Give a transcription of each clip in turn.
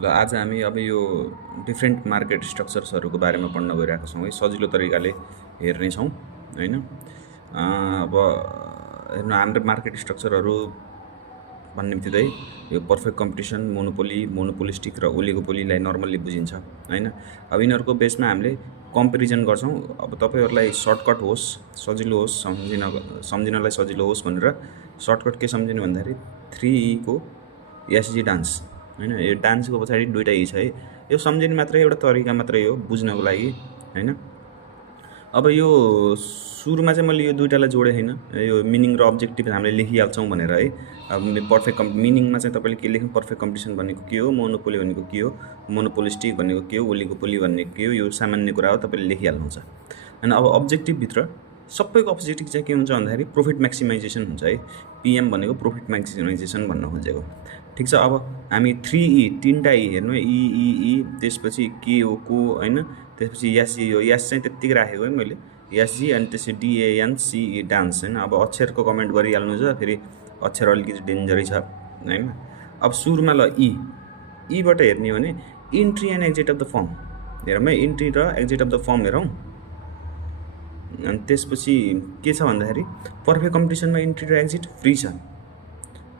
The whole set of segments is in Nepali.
ल आज हामी अब यो डिफ्रेन्ट मार्केट स्ट्रक्चर्सहरूको बारेमा पढ्न गइरहेको छौँ है, सजिलो तरिकाले हेर्नेछौँ होइन। अब हेर्नु हाम्रो मार्केट स्ट्रक्चरहरू भन्ने बित्तिकै यो पर्फेक्ट कम्पिटिसन, मोनोपोली, मोनोपोलिस्टिक र ओलिगोपोलीलाई नर्मल्ली बुझिन्छ होइन। अब यिनीहरूको बेसमा हामीले कम्पेरिजन गर्छौँ। अब तपाईँहरूलाई सर्टकट होस्, सजिलो होस्, सम्झिनलाई सजिलो होस् भनेर सर्टकट के सम्झिनु भन्दाखेरि 3E को एसजी डान्स होइन। यो डान्सको पछाडि दुईवटा ई छ है, यो सम्झिने मात्रै एउटा तरिका मात्रै हो बुझ्नको लागि होइन। अब यो सुरुमा चाहिँ मैले यो दुईवटालाई जोडेँ होइन, यो मिनिङ र अब्जेक्टिभ हामीले लेखिहाल्छौँ भनेर है। अब पर्फेक्ट मिनिङमा चाहिँ तपाईँले के लेख्नु, पर्फेक्ट कम्पिटिसन भनेको के हो, मोनोपोली भनेको के हो, मोनोपोलिस्टिक भनेको के हो, ओलिगोपोली भनेको के हो, यो सामान्य कुरा हो, तपाईँले लेखिहाल्नुहुन्छ होइन। अब अब्जेक्टिभभित्र सबैको अब्जेक्टिभ चाहिँ के हुन्छ भन्दाखेरि प्रोफिट म्याक्सिमाइजेसन हुन्छ है। पिएम भनेको प्रोफिट म्याक्सिमाइजेसन भन्न खोजेको, ठिक छ। अब हामी 3E तीनवटा ई हेर्नु है, ई त्यसपछि के हो को होइन, त्यसपछि एसजी हो, एस चाहिँ त्यत्तिकै राखेको है मैले, एसजी अनि त्यसपछि डिएनसिई डान्स होइन। अब अक्षरको कमेन्ट गरिहाल्नु छ, फेरि अक्षर अलिकति डेन्जरै छ होइन। अब सुरुमा ल ईबाट हेर्ने हो भने entry and exit of the form हेरौँ है, इन्ट्री र एक्जिट अफ द फर्म हेरौँ। अनि त्यसपछि के छ भन्दाखेरि पर्फेक्ट कम्पिटिसनमा इन्ट्री र एक्जिट फ्री छ,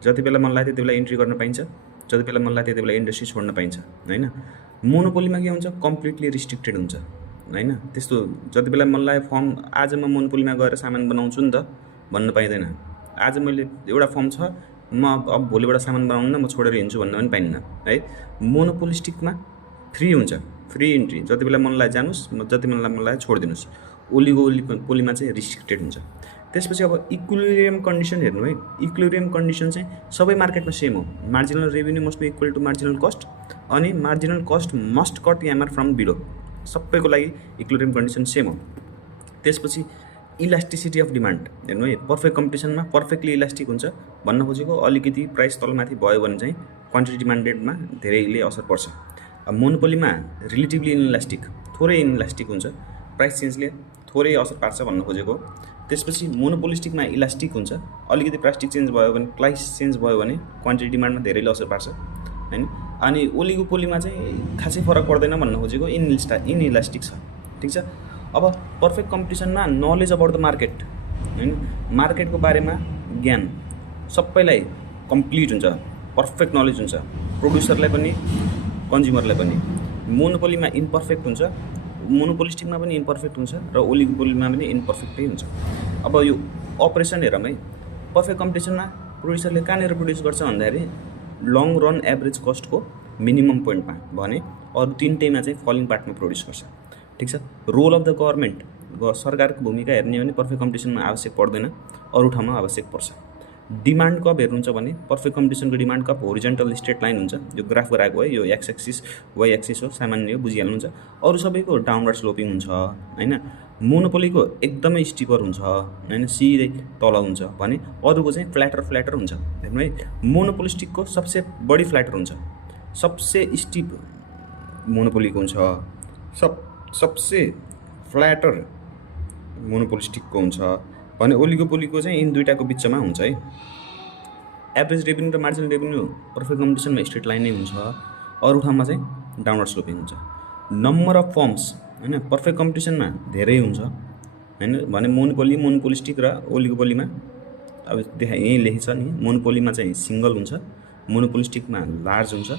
जति बेला मन लाग्यो त्यति बेला इन्ट्री गर्न पाइन्छ, जति बेला मन लाग्यो त्यति बेला इन्डस्ट्री छोड्न पाइन्छ होइन। मोनोपोलीमा के हुन्छ, कम्प्लिटली रिस्ट्रिक्टेड हुन्छ होइन। त्यस्तो जति बेला मन लाग्यो फर्म आज म मोनोपोलीमा गएर सामान बनाउँछु नि त भन्न पाइँदैन। आज मैले एउटा फर्म छ, म अब भोलिबाट सामान बनाउनु न, म छोडेर हिँड्छु भन्न पनि पाइन्न है। मोनोपोलिस्टिकमा फ्री हुन्छ, फ्री इन्ट्री, जति बेला मन लाग्यो जानुहोस्, जति मन लाग्यो छोडिदिनुहोस्। ओलिगोपोलीमा चाहिँ रिस्ट्रिक्टेड हुन्छ। त्यसपछि अब इक्विलिब्रियम कन्डिसन हेर्नु है, इक्विलिब्रियम कन्डिसन चाहिँ सबै मार्केटमा सेम हो। Marginal revenue must be equal to marginal cost अनि marginal cost must cut MR from below, सबैको लागि इक्विलिब्रियम कन्डिसन सेम हो। त्यसपछि इलास्टिसिटी अफ डिमान्ड हेर्नु है, पर्फेक्ट कम्पिटिसनमा पर्फेक्टली इलास्टिक हुन्छ भन्न खोजेको, अलिकति प्राइस तलमाथि भयो भने चाहिँ क्वान्टिटी डिमान्डेडमा धेरैले असर पर्छ। अब मोनोपोलीमा रिलेटिभली इनइलास्टिक, थोरै इनइलास्टिक हुन्छ, प्राइस चेन्जले थोरै असर पार्छ भन्न खोजेको। त्यसपछि मोनोपोलिस्टिकमा इलास्टिक हुन्छ, अलिकति प्राइस चेन्ज भयो भने, प्राइस चेन्ज भयो भने क्वान्टिटी डिमान्डमा धेरैले असर पार्छ होइन। अनि ओलिगोपोलीमा चाहिँ खासै फरक पर्दैन भन्न खोजेको, इनइलास्टिक छ, ठिक छ। अब पर्फेक्ट कम्पिटिसनमा नलेज अबाउट द मार्केट होइन, मार्केटको बारेमा ज्ञान सबैलाई कम्प्लिट हुन्छ, पर्फेक्ट नलेज हुन्छ, प्रोड्युसरलाई पनि कन्ज्युमरलाई पनि। मोनोपोलीमा इम्पर्फेक्ट हुन्छ, मोनोपोलिस्टिकमा पनि इम्पर्फेक्ट हुन्छ र ओलिगोपोलीमा पनि इम्पर्फेक्टै हुन्छ। अब यो अपरेसन हेरौँ है, पर्फेक्ट कम्पिटिसनमा प्रोड्युसरले कहाँनिर प्रड्युस गर्छ भन्दाखेरि लङ रन एभरेज कस्टको मिनिमम पोइन्टमा भने अरू तिनटैमा चाहिँ फलिङ पार्टमा प्रड्युस गर्छ, ठिक छ। रोल अफ द गभर्मेन्ट, सरकारको भूमिका हेर्ने हो भने पर्फेक्ट कम्पिटिसनमा आवश्यक पर्दैन, अरू ठाउँमा आवश्यक पर्छ। डिमान्ड कप हेर्नुहुन्छ भने पर्फेक्ट कम्पिटिसनको demand curve horizontal straight line हुन्छ, यो ग्राफ गराएको है, यो एक्स एक्सिस वाइ एक्सिस हो, सामान्य हो, बुझिहाल्नुहुन्छ। अरू सबैको डाउनवर्ड स्लोपिङ हुन्छ होइन। मोनोपोलीको एकदमै स्टिपर हुन्छ होइन, सिधै तल हुन्छ भने अरूको चाहिँ फ्ल्याटर हुन्छ हेर्नु है। मोनोपोलिस्टिकको सबसे बढी फ्ल्याटर हुन्छ, सबसे स्टिप मोनोपोलीको हुन्छ, सबसे फ्ल्याटर मोनोपोलिस्टिकको हुन्छ भने ओलिगोपोलीको चाहिँ यिन दुईटाको बिचमा हुन्छ है। एभरेज रेभेन्यू र मार्जिनल रेभेन्यू पर्फेक्ट कम्पिटिसनमा स्ट्रेट लाइन नै हुन्छ, अरू ठाउँमा चाहिँ डाउनवर्ड स्लोपिङ हुन्छ। नम्बर अफ फर्म्स होइन, पर्फेक्ट कम्पिटिसनमा धेरै हुन्छ होइन भने मोनोपोलिस्टिक र ओलिगोपोलीमा अब यहीँ लेखेको छ नि, मोनोपोलीमा चाहिँ सिङ्गल हुन्छ, मोनोपोलिस्टिकमा लार्ज हुन्छ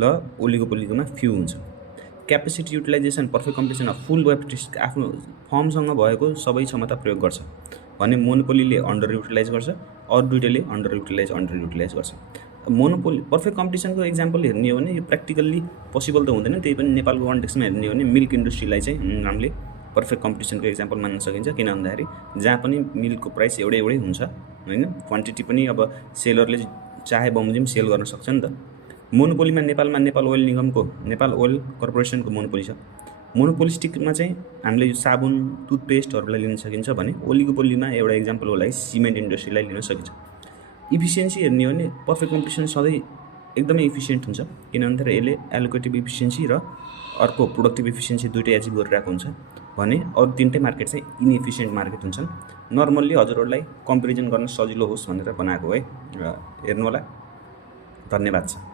र ओलिगोपोलीकोमा फ्यु हुन्छ। क्यापेसिटी युटिलाइजेसन पर्फेक्ट कम्पिटिसनमा फुल वेब आफ्नो फर्मसँग भएको सबै क्षमता प्रयोग गर्छ भने मोनोपोलीले अन्डर युटिलाइज गर्छ, अरू दुइटाले अन्डर युटिलाइज गर्छ। मोनोपोली पर्फेक्ट कम्पिटिसनको इक्जाम्पल हेर्ने हो भने यो प्र्याक्टिकल्ली पोसिबल त हुँदैन, त्यही पनि नेपालको कन्टेक्समा हेर्ने हो भने मिल्क इन्डस्ट्रीलाई चाहिँ हामीले पर्फेक्ट कम्पिटिसनको इक्जाम्पल मान्न सकिन्छ। किन भन्दाखेरि जहाँ पनि मिल्कको प्राइस एउटै हुन्छ होइन, क्वान्टिटी पनि अब सेलरले चाहे बमोजिम सेल गर्न सक्छ नि त। मोनोपोलीमा नेपालमा नेपाल ओइल निगमको, नेपाल ओइल कर्पोरेसनको मोनोपोली छ। मोनोपोलिस्टिकमा चाहिँ हामीले यो साबुन टुथपेस्टहरूलाई लिन सकिन्छ भने ओलिगोपोलीमा एउटा इक्जाम्पल होला है, सिमेन्ट इन्डस्ट्रीलाई लिन सकिन्छ। इफिसियन्सी हेर्ने हो भने पर्फेक्ट कम्पिटिसन सधैँ एकदमै इफिसियन्ट हुन्छ, किन भन्दाखेरि यसले एलोकेटिभ इफिसियन्सी र अर्को प्रोडक्टिभ इफिसियन्सी दुइटै एचिभ गरिरहेको हुन्छ भने अरू तिनटै मार्केट चाहिँ इनइफिसियन्ट मार्केट हुन्छन्। नर्मल्ली हजुरहरूलाई कम्पेरिजन गर्न सजिलो होस् भनेर बनाएको है, हेर्नु होला। धन्यवाद छ।